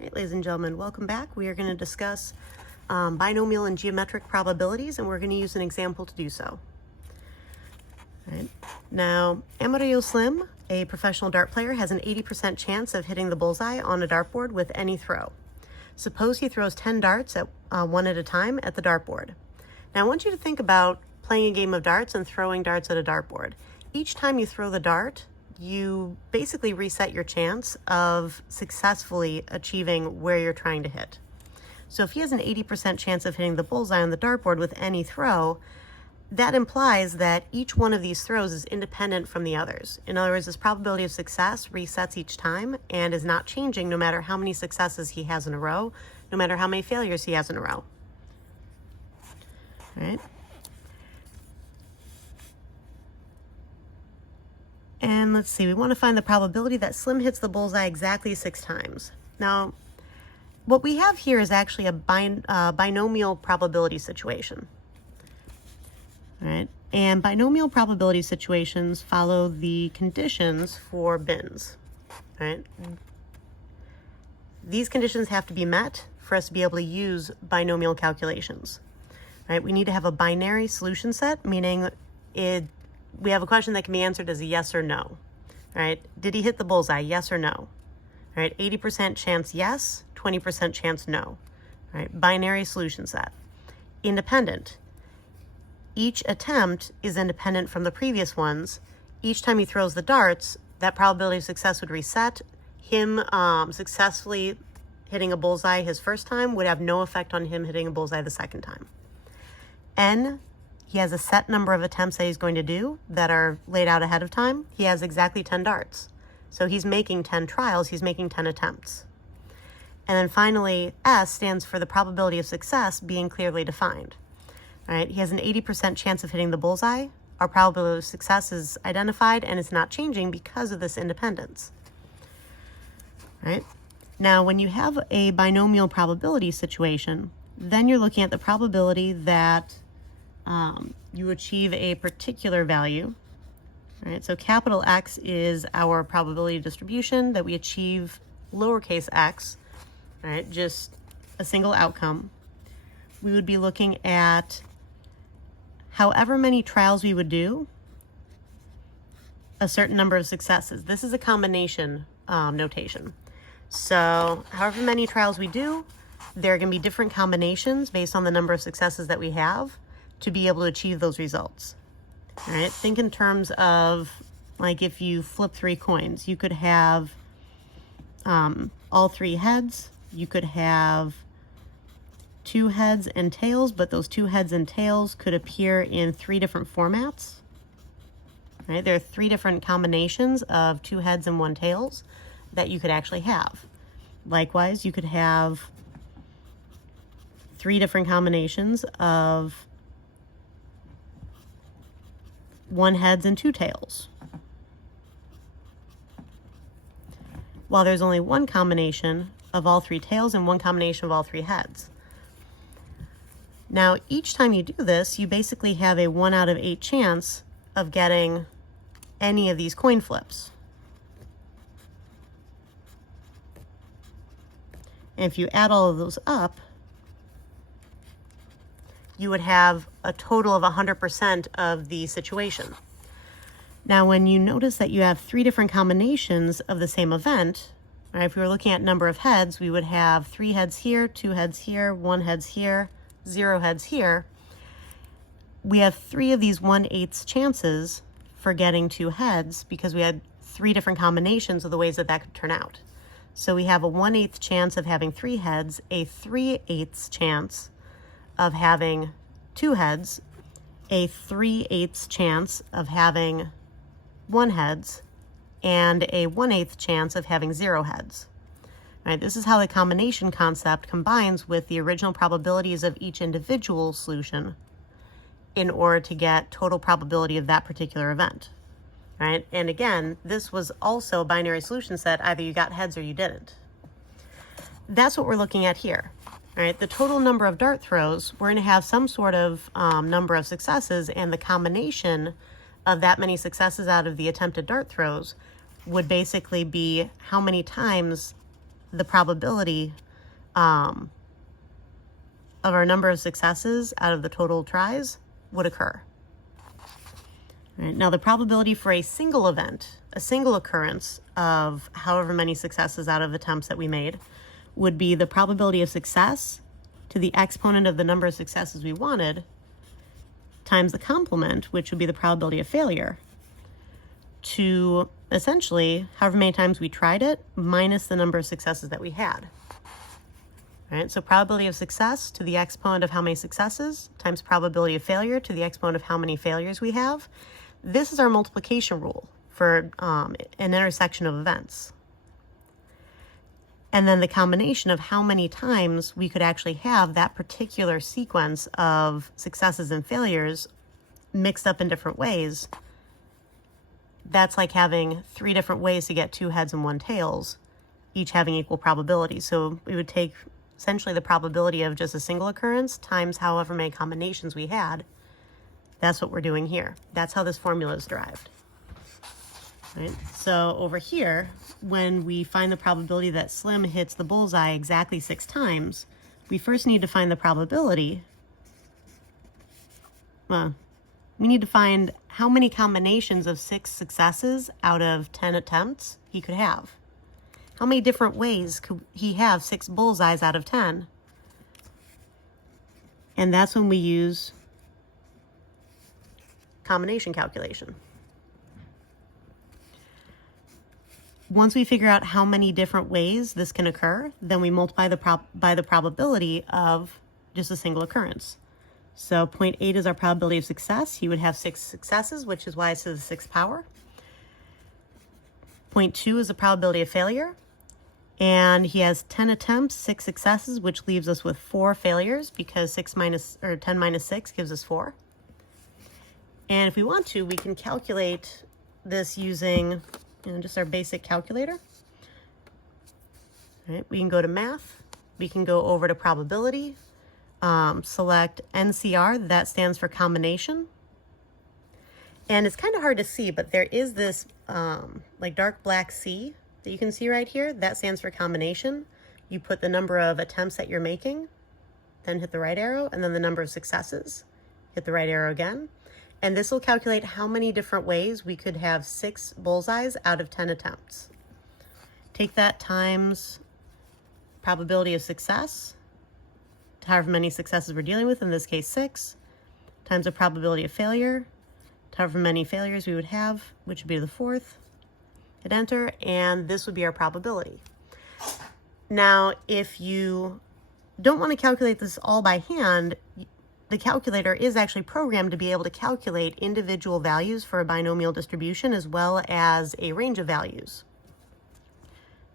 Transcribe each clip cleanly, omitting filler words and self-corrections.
Right, ladies and gentlemen, welcome back. We are going to discuss binomial and geometric probabilities, and we're going to use an example to do so. All right. Now, Amarillo Slim, a professional dart player, has an 80% chance of hitting the bullseye on a dartboard with any throw. Suppose he throws 10 darts at one at a time at the dartboard. Now, I want you to think about playing a game of darts and throwing darts at a dartboard. Each time you throw the dart, you basically reset your chance of successfully achieving where you're trying to hit. So if he has an 80% chance of hitting the bullseye on the dartboard with any throw, that implies that each one of these throws is independent from the others. In other words, his probability of success resets each time and is not changing no matter how many successes he has in a row, no matter how many failures he has in a row. All right. And let's see, we want to find the probability that Slim hits the bullseye exactly 6 times. Now, what we have here is actually a binomial probability situation. All right, and binomial probability situations follow the conditions for bins. All right, these conditions have to be met for us to be able to use binomial calculations. All right, we need to have a binary solution set, meaning we have a question that can be answered as a yes or no. All right, did he hit the bullseye, yes or no? All right, 80% chance yes, 20% chance no. All right, binary solution set. Independent. Each attempt is independent from the previous ones. Each time he throws the darts, that probability of success would reset. Him successfully hitting a bullseye his first time would have no effect on him hitting a bullseye the second time. N, he has a set number of attempts that he's going to do that are laid out ahead of time. He has exactly 10 darts. So he's making 10 trials, he's making 10 attempts. And then finally, S stands for the probability of success being clearly defined. All right, he has an 80% chance of hitting the bullseye. Our probability of success is identified and it's not changing because of this independence. All right, now when you have a binomial probability situation, then you're looking at the probability that you achieve a particular value. All right, so capital X is our probability distribution that we achieve lowercase x, all right, just a single outcome. We would be looking at however many trials we would do, a certain number of successes. This is a combination notation. So however many trials we do, there are going to be different combinations based on the number of successes that we have to be able to achieve those results. All right, think in terms of like if you flip 3 coins, you could have all 3 heads, you could have 2 heads and tails, but those 2 heads and tails could appear in 3 different formats. All right, there are 3 different combinations of 2 heads and 1 tails that you could actually have. Likewise, you could have 3 different combinations of 1 heads and 2 tails. While there's only 1 combination of all 3 tails and 1 combination of all 3 heads. Now, each time you do this, you basically have a 1 out of 8 chance of getting any of these coin flips. And if you add all of those up, you would have a total of 100% of the situation. Now, when you notice that you have 3 different combinations of the same event, right, if we were looking at number of heads, we would have 3 heads here, 2 heads here, 1 heads here, 0 heads here. We have 3 of these 1/8 chances for getting 2 heads because we had 3 different combinations of the ways that that could turn out. So we have a 1/8 chance of having 3 heads, a 3/8 chance of having 2 heads, a 3/8 chance of having 1 heads, and a 1/8 chance of having 0 heads. All right, this is how the combination concept combines with the original probabilities of each individual solution in order to get total probability of that particular event. All right, and again, this was also a binary solution set, either you got heads or you didn't. That's what we're looking at here. All right, the total number of dart throws, we're going to have some sort of number of successes, and the combination of that many successes out of the attempted dart throws would basically be how many times the probability of our number of successes out of the total tries would occur. All right, now the probability for a single event, a single occurrence of however many successes out of attempts that we made, would be the probability of success to the exponent of the number of successes we wanted times the complement, which would be the probability of failure, to essentially however many times we tried it minus the number of successes that we had. All right, so probability of success to the exponent of how many successes times probability of failure to the exponent of how many failures we have. This is our multiplication rule for an intersection of events. And then the combination of how many times we could actually have that particular sequence of successes and failures mixed up in different ways. That's like having 3 different ways to get 2 heads and 1 tails, each having equal probability. So we would take essentially the probability of just a single occurrence times however many combinations we had. That's what we're doing here. That's how this formula is derived. Right? So over here, when we find the probability that Slim hits the bullseye exactly 6 times, we first need to find the probability. Well, we need to find how many combinations of 6 successes out of 10 attempts he could have. How many different ways could he have 6 bullseyes out of 10? And that's when we use combination calculation. Once we figure out how many different ways this can occur, then we multiply by the probability of just a single occurrence. So 0.8 is our probability of success. He would have 6 successes, which is why it's to the 6th power. 0.2 is the probability of failure. And he has 10 attempts, 6 successes, which leaves us with 4 failures because 10 minus 6 gives us 4. And if we want to, we can calculate this using just our basic calculator. All right, we can go to math. We can go over to probability. Select NCR, that stands for combination. And it's kind of hard to see, but there is this like dark black C that you can see right here. That stands for combination. You put the number of attempts that you're making, then hit the right arrow, and then the number of successes. Hit the right arrow again. And this will calculate how many different ways we could have 6 bullseyes out of 10 attempts. Take that times probability of success, however many successes we're dealing with, in this case 6, times the probability of failure, however many failures we would have, which would be the 4th. Hit enter, and this would be our probability. Now, if you don't want to calculate this all by hand, the calculator is actually programmed to be able to calculate individual values for a binomial distribution as well as a range of values.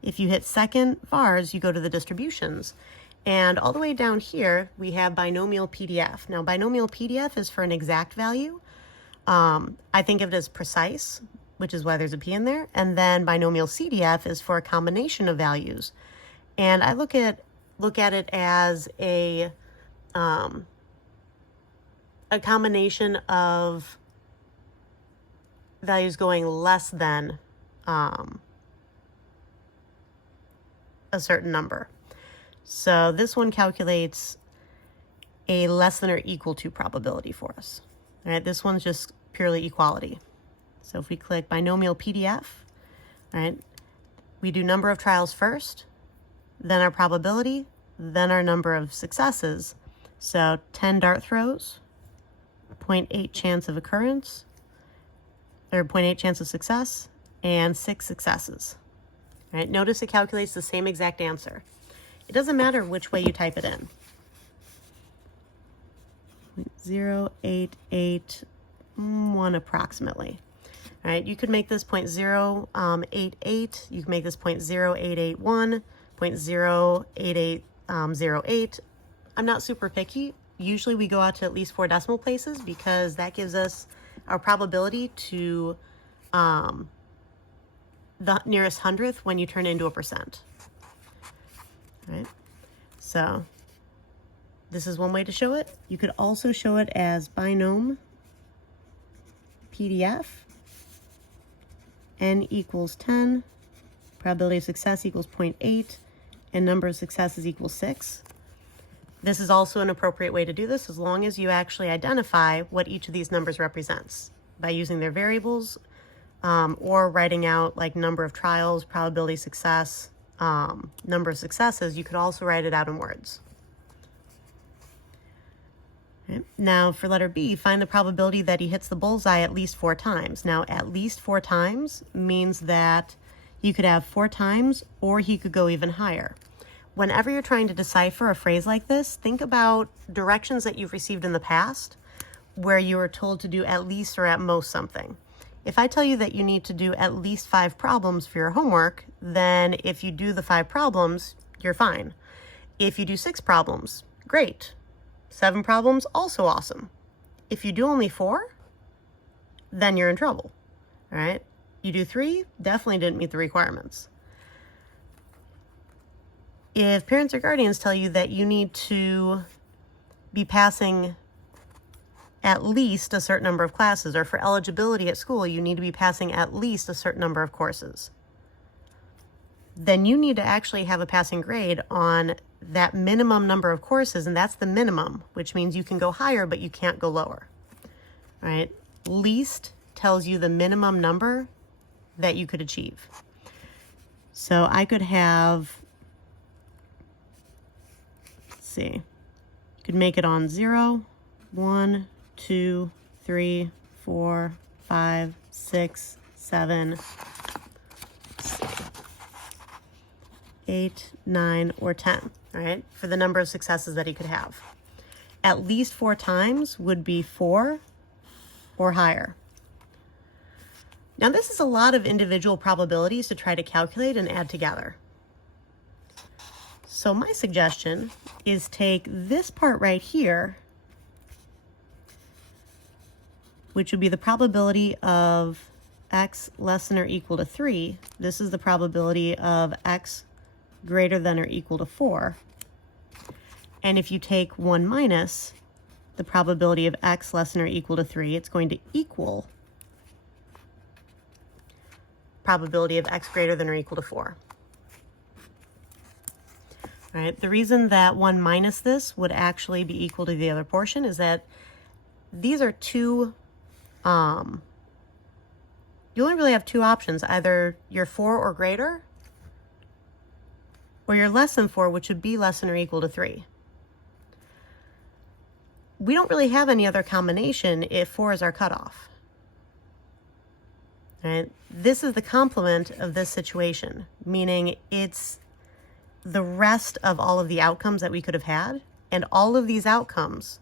If you hit second vars, you go to the distributions. And all the way down here, we have binomial PDF. Now, binomial PDF is for an exact value. I think of it as precise, which is why there's a P in there. And then binomial CDF is for a combination of values. And I look at it as a combination of values going less than a certain number. So this one calculates a less than or equal to probability for us. All right, this one's just purely equality. So if we click binomial PDF, all right, we do number of trials first, then our probability, then our number of successes. So 10 dart throws, 0.8 chance of occurrence, or 0.8 chance of success, and 6 successes. All right, notice it calculates the same exact answer. It doesn't matter which way you type it in. 0.0881 approximately. All right, you could make this 0.088, you can make this 0.0881, 0.08808. I'm not super picky. Usually we go out to at least 4 decimal places because that gives us our probability to the nearest hundredth when you turn it into a percent. All right, so this is one way to show it. You could also show it as binom PDF, n equals 10, probability of success equals 0.8, and number of successes equals 6. This is also an appropriate way to do this as long as you actually identify what each of these numbers represents by using their variables or writing out like number of trials, probability success, number of successes. You could also write it out in words. Okay. Now for letter B, find the probability that he hits the bullseye at least 4 times. Now at least 4 times means that you could have 4 times or he could go even higher. Whenever you're trying to decipher a phrase like this, think about directions that you've received in the past where you were told to do at least or at most something. If I tell you that you need to do at least 5 problems for your homework, then if you do the 5 problems, you're fine. If you do 6 problems, great. 7 problems, also awesome. If you do only 4, then you're in trouble, all right? You do 3, definitely didn't meet the requirements. If parents or guardians tell you that you need to be passing at least a certain number of classes, or for eligibility at school, you need to be passing at least a certain number of courses, then you need to actually have a passing grade on that minimum number of courses, and that's the minimum, which means you can go higher, but you can't go lower, all right? Least tells you the minimum number that you could achieve. So I could have, let's see, you could make it on 0, 1, 2, 3, 4, 5, 6, 7, 8, 9, or 10, all right, for the number of successes that he could have. At least 4 times would be 4 or higher. Now this is a lot of individual probabilities to try to calculate and add together. So my suggestion is take this part right here, which would be the probability of x less than or equal to 3. This is the probability of x greater than or equal to 4. And if you take 1 minus the probability of x less than or equal to 3, it's going to equal probability of x greater than or equal to 4. All right, the reason that 1 minus this would actually be equal to the other portion is that these are two, you only really have 2 options. Either you're 4 or greater, or you're less than 4, which would be less than or equal to 3. We don't really have any other combination if 4 is our cutoff. Right? This is the complement of this situation, meaning it's the rest of all of the outcomes that we could have had, and all of these outcomes,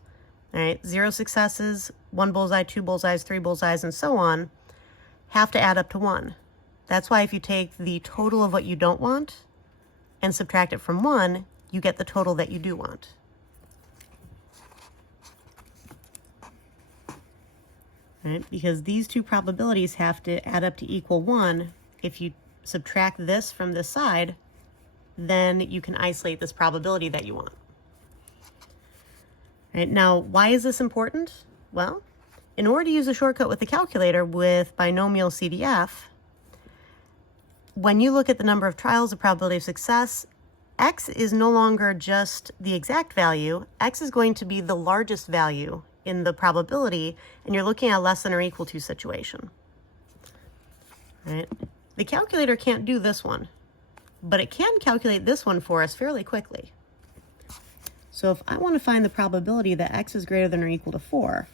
right, 0 successes, 1 bullseye, 2 bullseyes, 3 bullseyes, and so on, have to add up to 1. That's why if you take the total of what you don't want and subtract it from 1, you get the total that you do want. Right? Because these 2 probabilities have to add up to equal 1. If you subtract this from this side, then you can isolate this probability that you want. Right? Now, why is this important? Well, in order to use a shortcut with the calculator with binomial CDF, when you look at the number of trials, the probability of success, x is no longer just the exact value. X is going to be the largest value in the probability, and you're looking at a less than or equal to situation. Right? The calculator can't do this one, but it can calculate this one for us fairly quickly. So if I want to find the probability that x is greater than or equal to 4,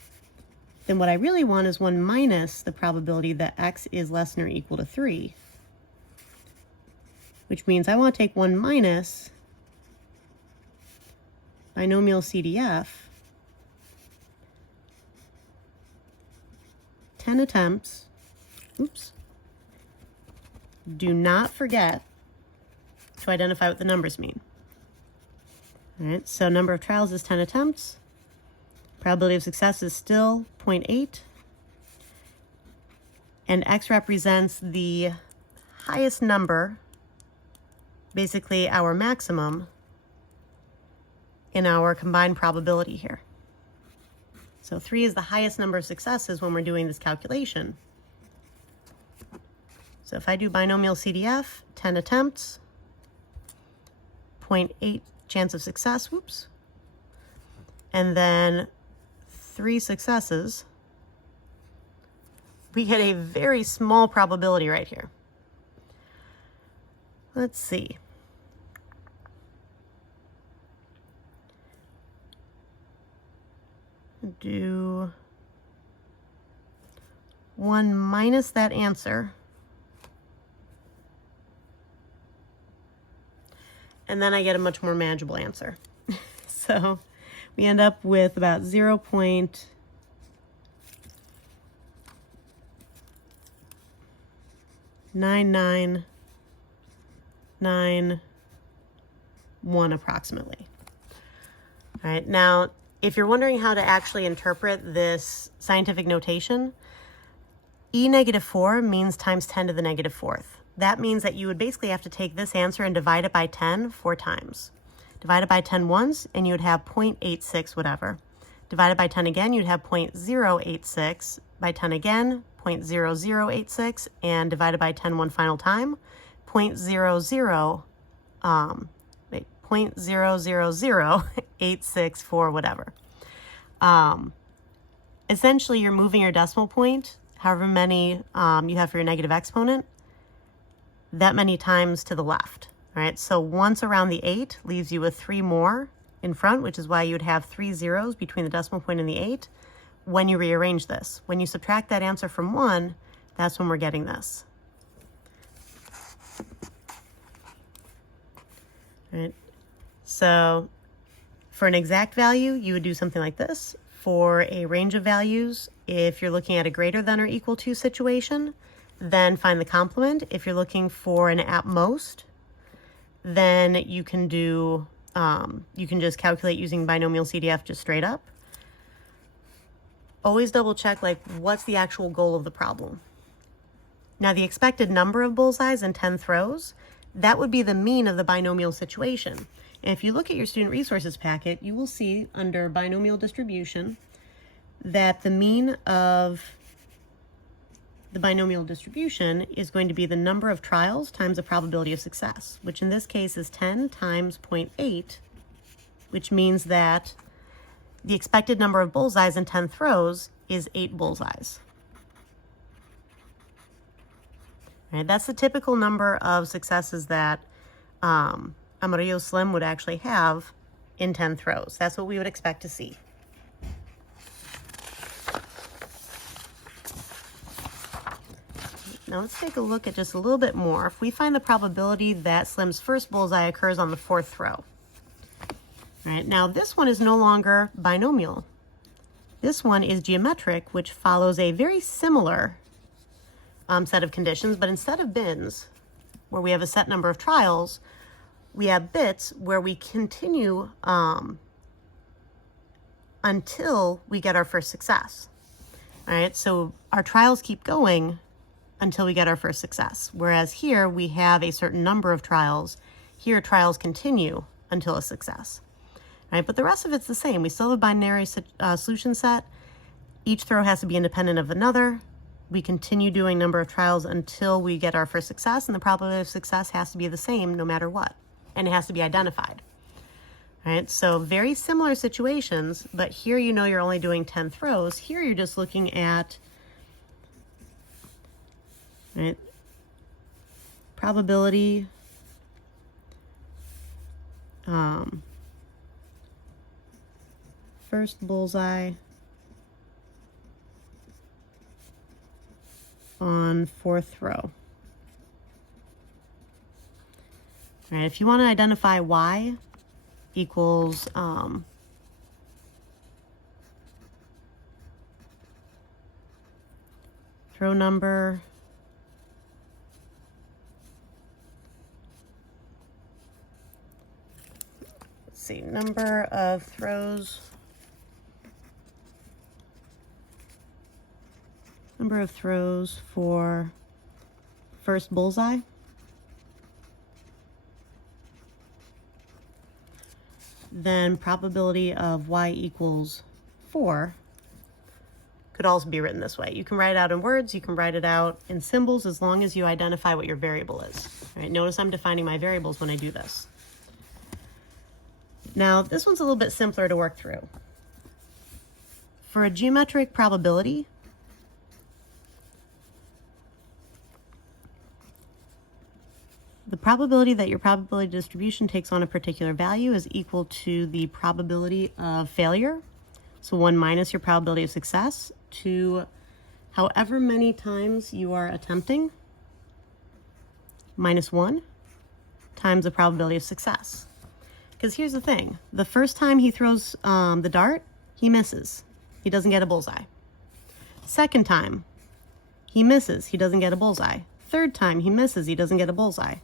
then what I really want is 1 minus the probability that x is less than or equal to 3, which means I want to take 1 minus binomial CDF, 10 attempts, oops, do not forget to identify what the numbers mean. All right, so number of trials is 10 attempts. Probability of success is still 0.8. And x represents the highest number, basically our maximum, in our combined probability here. So 3 is the highest number of successes when we're doing this calculation. So if I do binomial CDF, 10 attempts, 0.8 chance of success, whoops, and then 3 successes, we get a very small probability right here. Let's see. Do 1 minus that answer. And then I get a much more manageable answer. So we end up with about 0.9991 approximately. All right, now if you're wondering how to actually interpret this scientific notation, E-4 means times 10 to the -4th. That means that you would basically have to take this answer and divide it by 10 4 times. Divide it by 10 once, and you would have 0.86 whatever. Divided by 10 again, you'd have 0.086. By 10 again, 0.0086. And divided by 10 one final time, 0.000864 whatever. Essentially, you're moving your decimal point, however many you have for your negative exponent, that many times to the left. All right, so once around the 8 leaves you with 3 more in front, which is why you would have 3 zeros between the decimal point and the 8 when you rearrange this. When you subtract that answer from 1, that's when we're getting this. All right, so for an exact value, you would do something like this. For a range of values, if you're looking at a greater than or equal to situation, then find the complement. If you're looking for an at most, then you can do, you can just calculate using binomial CDF just straight up. Always double check, like, what's the actual goal of the problem? Now, the expected number of bullseyes in 10 throws, that would be the mean of the binomial situation. And if you look at your student resources packet, you will see under binomial distribution that the mean of the binomial distribution is going to be the number of trials times the probability of success, which in this case is 10 times 0.8, which means that the expected number of bullseyes in 10 throws is 8 bullseyes. Right, that's the typical number of successes that Amarillo Slim would actually have in 10 throws. That's what we would expect to see. Now let's take a look at just a little bit more. If we find the probability that Slim's first bullseye occurs on the 4th throw. All right, now this one is no longer binomial. This one is geometric, which follows a very similar set of conditions, but instead of bins, where we have a set number of trials, we have bits where we continue until we get our first success. All right, so our trials keep going until we get our first success. Whereas here we have a certain number of trials. Here trials continue until a success. All right, but the rest of it's the same. We still have a binary solution set. Each throw has to be independent of another. We continue doing number of trials until we get our first success, and the probability of success has to be the same no matter what, and it has to be identified. All right, so very similar situations, but here you know you're only doing 10 throws. Here you're just looking at, right, probability first bullseye on 4th throw. All right, if you want to identify y equals throw number number of throws for first bullseye, then probability of y equals 4 could also be written this way. You can write it out in words, you can write it out in symbols, as long as you identify what your variable is. All right, notice I'm defining my variables when I do this. Now, this one's a little bit simpler to work through. For a geometric probability, the probability that your probability distribution takes on a particular value is equal to the probability of failure. So 1 minus your probability of success to however many times you are attempting minus 1 times the probability of success. Because here's the thing. The first time he throws the dart, he misses. He doesn't get a bullseye. Second time, he misses. He doesn't get a bullseye. Third time, he misses. He doesn't get a bullseye.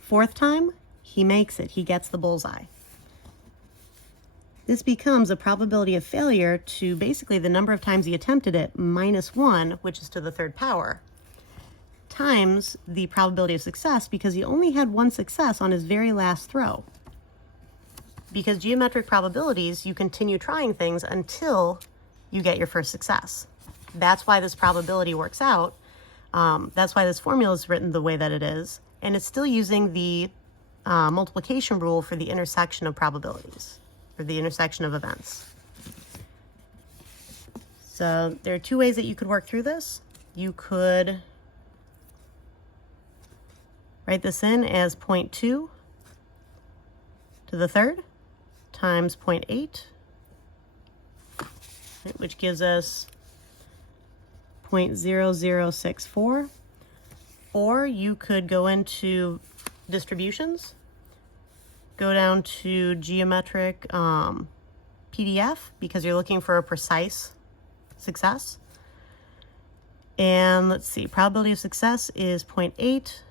Fourth time, he makes it. He gets the bullseye. This becomes a probability of failure to basically the number of times he attempted it minus 1, which is to the third power, times the probability of success because he only had one success on his very last throw. Because geometric probabilities, you continue trying things until you get your first success. That's why this probability works out. That's why this formula is written the way that it is. And it's still using the multiplication rule for the intersection of probabilities, or the intersection of events. So there are two ways that you could work through this. You could write this in as 0.2 to the third times 0.8, which gives us 0.0064. Or you could go into distributions, go down to geometric PDF because you're looking for a precise success. And let's see, probability of success is 0.8,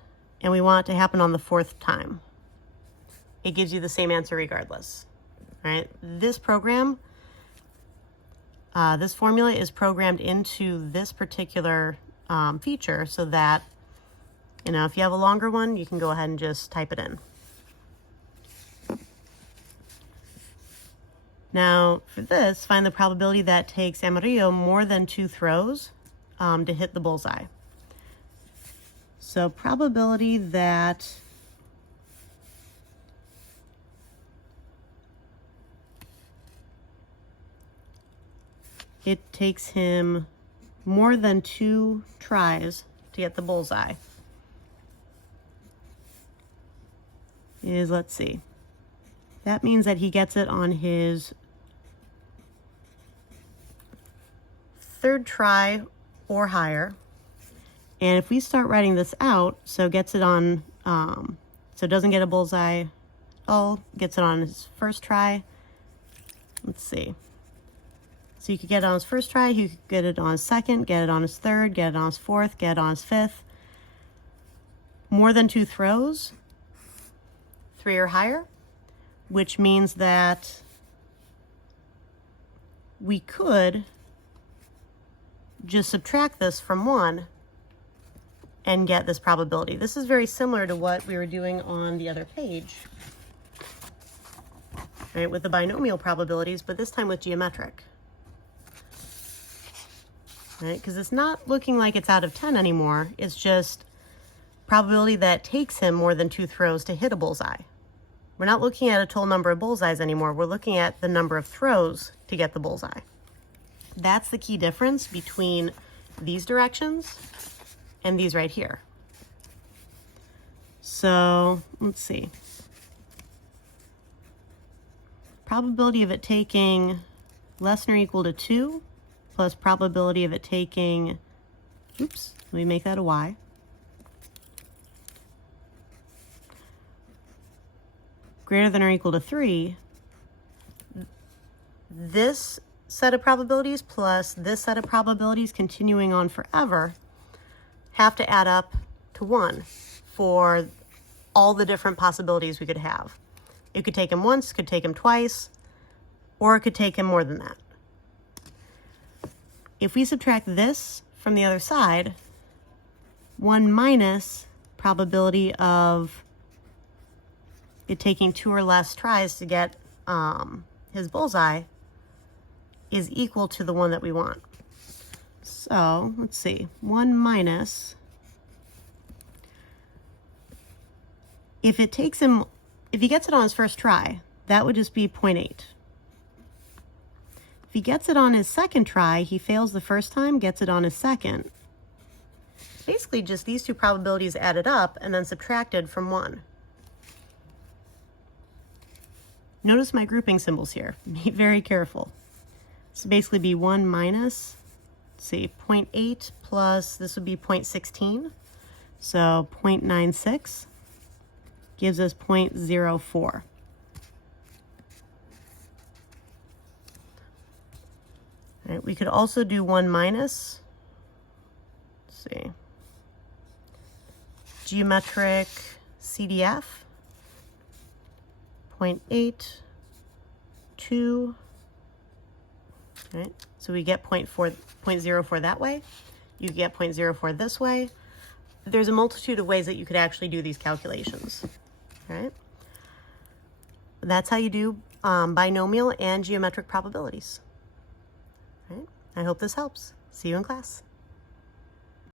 and we want it to happen on the fourth time. It gives you the same answer regardless. All right, this program, this formula is programmed into this particular feature so that, you know, if you have a longer one, you can go ahead and just type it in. Now, for this, find the probability that takes Amarillo more than 2 throws to hit the bullseye. So probability that it takes him more than 2 tries to get the bullseye is, let's see, that means that he gets it on his third try or higher. And if we start writing this out, so gets it on, so doesn't get a bullseye, gets it on his first try. Let's see. So you could get it on his first try, you could get it on his second, get it on his third, get it on his fourth, get it on his fifth. More than 2 throws, 3 or higher, which means that we could just subtract this from 1 and get this probability. This is very similar to what we were doing on the other page, right, with the binomial probabilities, but this time with geometric. Right, because it's not looking like it's out of 10 anymore. It's just probability that takes him more than 2 throws to hit a bullseye. We're not looking at a total number of bullseyes anymore. We're looking at the number of throws to get the bullseye. That's the key difference between these directions and these right here. So let's see. Probability of it taking less than or equal to 2 plus probability of it taking, oops, let me make that a y, greater than or equal to 3, this set of probabilities plus this set of probabilities continuing on forever have to add up to 1 for all the different possibilities we could have. It could take him once, could take him twice, or it could take him more than that. If we subtract this from the other side, 1 minus probability of it taking 2 or less tries to get his bullseye is equal to the one that we want. So let's see, 1 minus, if he gets it on his first try, that would just be 0.8. If he gets it on his second try, he fails the first time, gets it on his second. Basically just these two probabilities added up and then subtracted from 1. Notice my grouping symbols here. Be very careful. This would basically be 1 minus, let's see, 0.8 plus, this would be 0.16. So 0.96 gives us 0.04. All right, we could also do 1 minus, let's see, geometric CDF, 0.8, 2, right? So we get 0.04 that way. You get 0.04 this way. There's a multitude of ways that you could actually do these calculations, right? That's how you do binomial and geometric probabilities. Right? I hope this helps. See you in class.